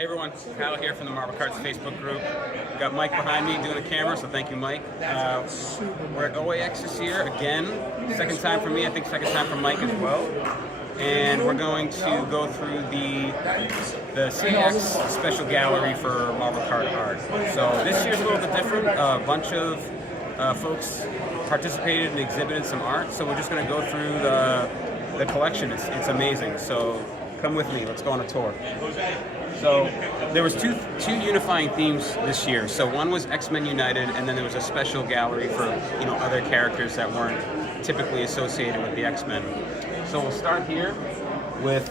Hey everyone, Kyle here from the Marvel Cards Facebook group. Got Mike behind me doing the camera, so thank you, Mike. We're at OAX this year again. Second time for me, I think second time for Mike as well. And we're going to go through the CAX Special gallery for Marvel Card art. So this year's a little bit different. A bunch of folks participated and exhibited some art, so we're just going to go through the collection. It's amazing. So come with me. Let's go on a tour. So there was two unifying themes this year. So one was X-Men United, and then there was a special gallery for other characters that weren't typically associated with the X-Men. So we'll start here with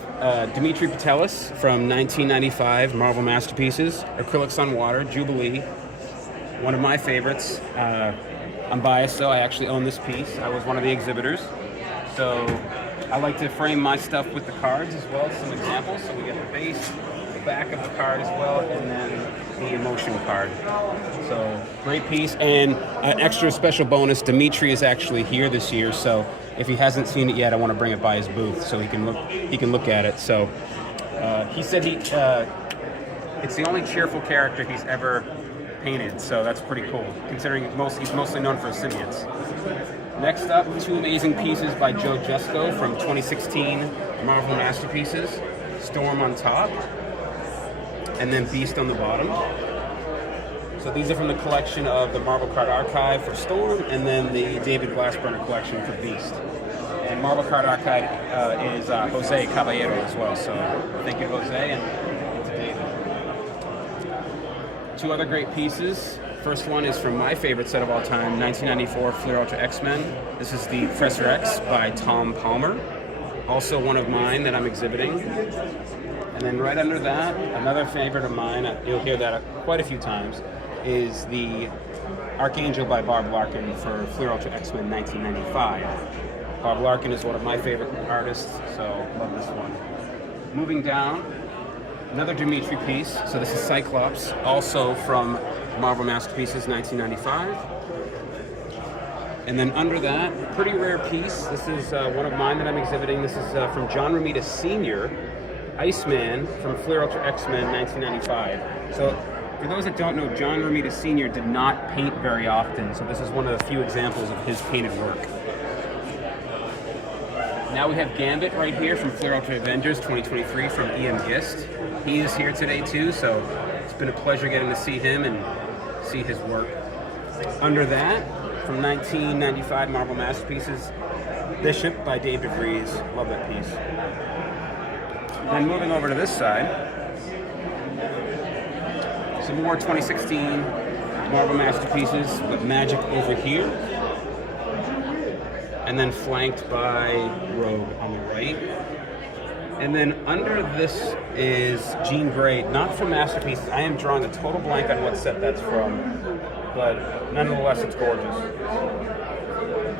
Dimitri Patelis from 1995, Marvel Masterpieces, Acrylics on Water, Jubilee, one of my favorites. I'm biased, though. I actually own this piece. I was one of the exhibitors. So I like to frame my stuff with the cards as well as some examples. So we get the base, the back of the card as well, and then the emotion card. So great piece. And an extra special bonus, Dimitri is actually here this year. So if he hasn't seen it yet, I want to bring it by his booth so he can look at it. So he said it's the only cheerful character he's ever painted, so that's pretty cool, considering he's mostly known for his symbiotes. Next up, two amazing pieces by Joe Jusko from 2016 Marvel Masterpieces, Storm on top, and then Beast on the bottom. So these are from the collection of the Marvel Card Archive for Storm, and then the David Glassburner collection for Beast. And Marvel Card Archive is Jose Caballero as well, so thank you, Jose, and to David. Two other great pieces. First one is from my favorite set of all time, 1994 Fleer Ultra X-Men. This is the Professor X by Tom Palmer. Also one of mine that I'm exhibiting. And then right under that, another favorite of mine, you'll hear that quite a few times, is the Archangel by Bob Larkin for Fleer Ultra X-Men 1995. Bob Larkin is one of my favorite artists, so love this one. Moving down, another Dimitri piece. So this is Cyclops, also from Marvel Masterpieces 1995. And then under that, pretty rare piece. This is one of mine that I'm exhibiting. This is from John Romita Sr., Iceman from Fleer Ultra X-Men 1995. So for those that don't know, John Romita Sr. did not paint very often, so this is one of the few examples of his painted work. Now we have Gambit right here from Fleer Ultra Avengers 2023 from Ian Gist. He is here today too, so it's been a pleasure getting to see him and see his work. Under that, from 1995 Marvel Masterpieces, Bishop by Dave DeVries. Love that piece. Then moving over to this side, some more 2016 Marvel Masterpieces with Magic over here, and then flanked by Rogue on the right. And then under this is Jean Grey, not from Masterpieces. I am drawing a total blank on what set that's from, but nonetheless, it's gorgeous.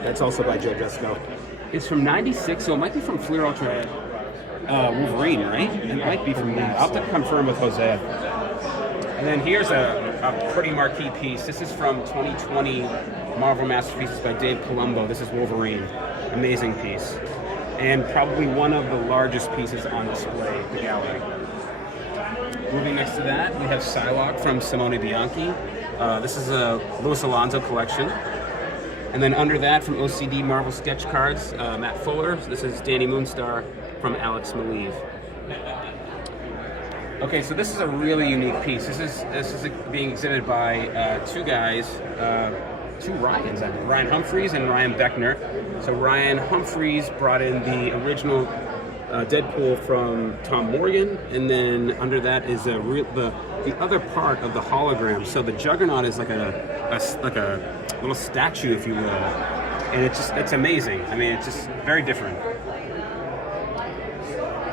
That's also by Joe Jusko. It's from '96, so it might be from Fleer Ultra Wolverine, right? It might be from that. I'll have to confirm with Jose. And then here's a pretty marquee piece. This is from 2020 Marvel Masterpieces by Dave Colombo. This is Wolverine. Amazing piece. And probably one of the largest pieces on display at the gallery. Moving next to that, we have Psylocke from Simone Bianchi. This is a Luis Alonso collection. And then under that, from OCD Marvel Sketch Cards, Matt Fuller. This is Danny Moonstar from Alex Maleev. Okay, so this is a really unique piece. This is being exhibited by two guys, two Ryans, Ryan Humphreys and Ryan Beckner. So Ryan Humphreys brought in the original Deadpool from Tom Morgan, and then under that is the other part of the hologram. So the Juggernaut is like a little statue, if you will, and it's amazing. I mean, it's just very different.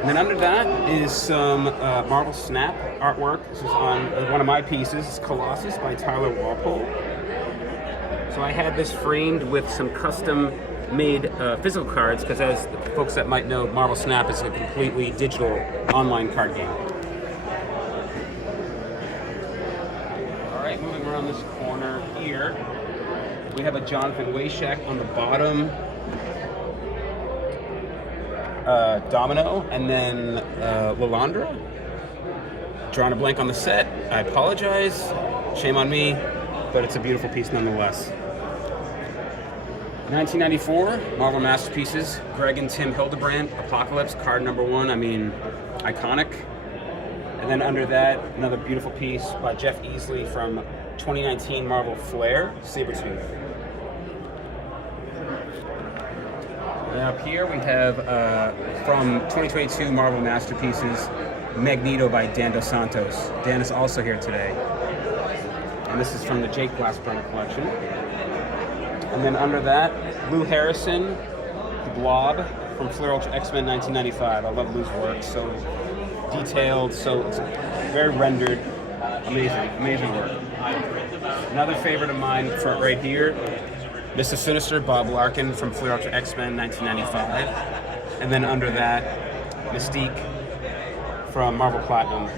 And then under that is some Marvel Snap artwork. This is on one of my pieces, Colossus by Tyler Walpole. So I had this framed with some custom-made physical cards, because as folks that might know, Marvel Snap is a completely digital online card game. All right, moving around this corner here, we have a Jonathan Wayshak on the bottom, Domino, and then Lilandra. drawing a blank on the set. I apologize. Shame on me, but it's a beautiful piece nonetheless. 1994, Marvel Masterpieces, Greg and Tim Hildebrand, Apocalypse, card number 1. I mean, iconic. And then under that, another beautiful piece by Jeff Easley from 2019 Marvel Flair, Sabretooth. And up here we have from 2022 Marvel Masterpieces, Magneto by Dan Dos Santos. Dan is also here today. And this is from the Jake Glassburner collection. And then under that, Lou Harrison, The Blob from Flair Ultra X-Men 1995. I love Lou's work, so detailed, so it's very rendered. Amazing work. Another favorite of mine for right here, Mr. Sinister, Bob Larkin from Flair Ultra X-Men 1995. And then under that, Mystique from Marvel Platinum.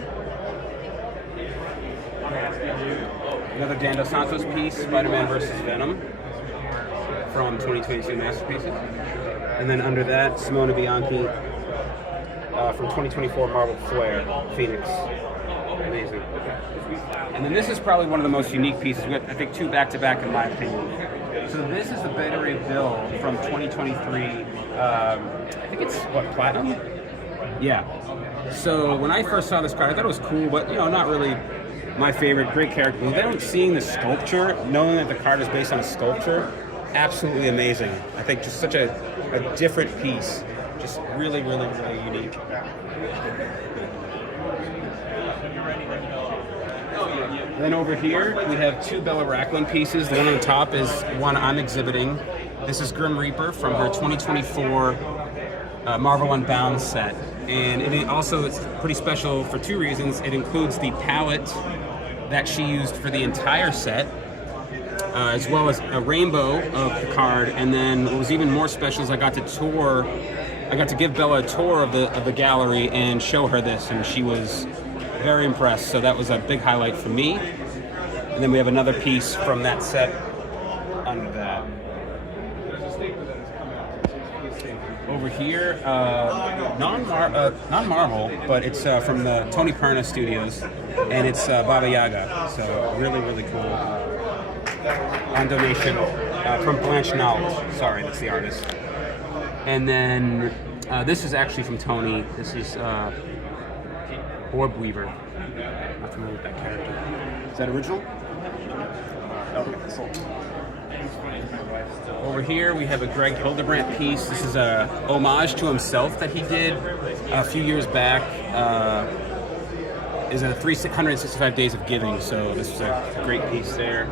Another Dan Dos Santos piece, Spider-Man vs. Venom from 2022 Masterpieces. And then under that, Simona Bianchi from 2024 Marvel Flair, Phoenix. Amazing. And then this is probably one of the most unique pieces. We have, I think, 2 back-to-back in my opinion. So this is the Beta Ray Bill from 2023. I think it's, what, Platinum? Yeah. So when I first saw this card, I thought it was cool, but, you know, not really my favorite. Great character. But then seeing the sculpture, knowing that the card is based on a sculpture, absolutely amazing. I think just such a different piece. Just really, really, really unique. And then over here, we have 2 Bella Racklin pieces. The one on the top is one I'm exhibiting. This is Grim Reaper from her 2024 Marvel Unbound set. And it also is pretty special for 2 reasons. It includes the palette that she used for the entire set, as well as a rainbow of the card. And then what was even more special is I got to give Bella a tour of the gallery and show her this, and she was very impressed. So that was a big highlight for me. And then we have another piece from that set under that. Over here, non-Marvel, but it's from the Tony Perna Studios, and it's Baba Yaga. So really, really cool. On donation from Blanche Nault. Sorry, that's the artist. And then this is actually from Tony. This is Orb Weaver. Not familiar with that character. Is that original? Okay, sold. Over here we have a Greg Hildebrandt piece. This is a homage to himself that he did a few years back. Is a 365 Days of Giving, so this is a great piece there.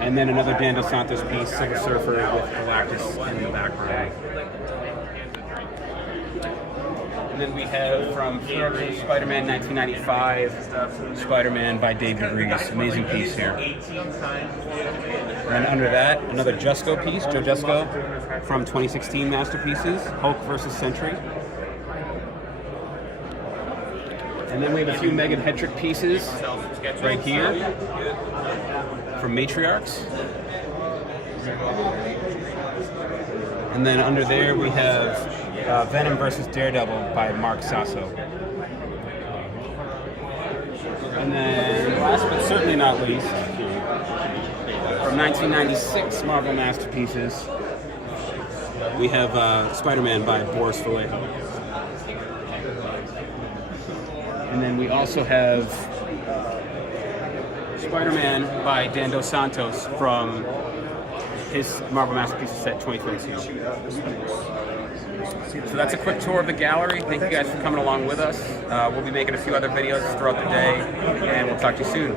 And then another Dan Dos Santos piece, Silver Surfer with Galactus in the background. And then we have from Spider-Man 1995, Spider-Man by David Rees. Amazing piece here. And under that, another Jusko piece, Joe Jusko, from 2016 Masterpieces, Hulk vs. Sentry. And then we have a few Megan Hetrick pieces right here from Matriarchs. And then under there we have Venom vs. Daredevil by Mark Sasso. And then last but certainly not least, from 1996 Marvel Masterpieces, we have Spider-Man by Boris Vallejo. And then we also have Spider-Man by Dan Dos Santos from his Marvel Masterpieces set 2022. So that's a quick tour of the gallery. Thank you guys for coming along with us. We'll be making a few other videos throughout the day, and we'll talk to you soon.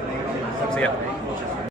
See ya.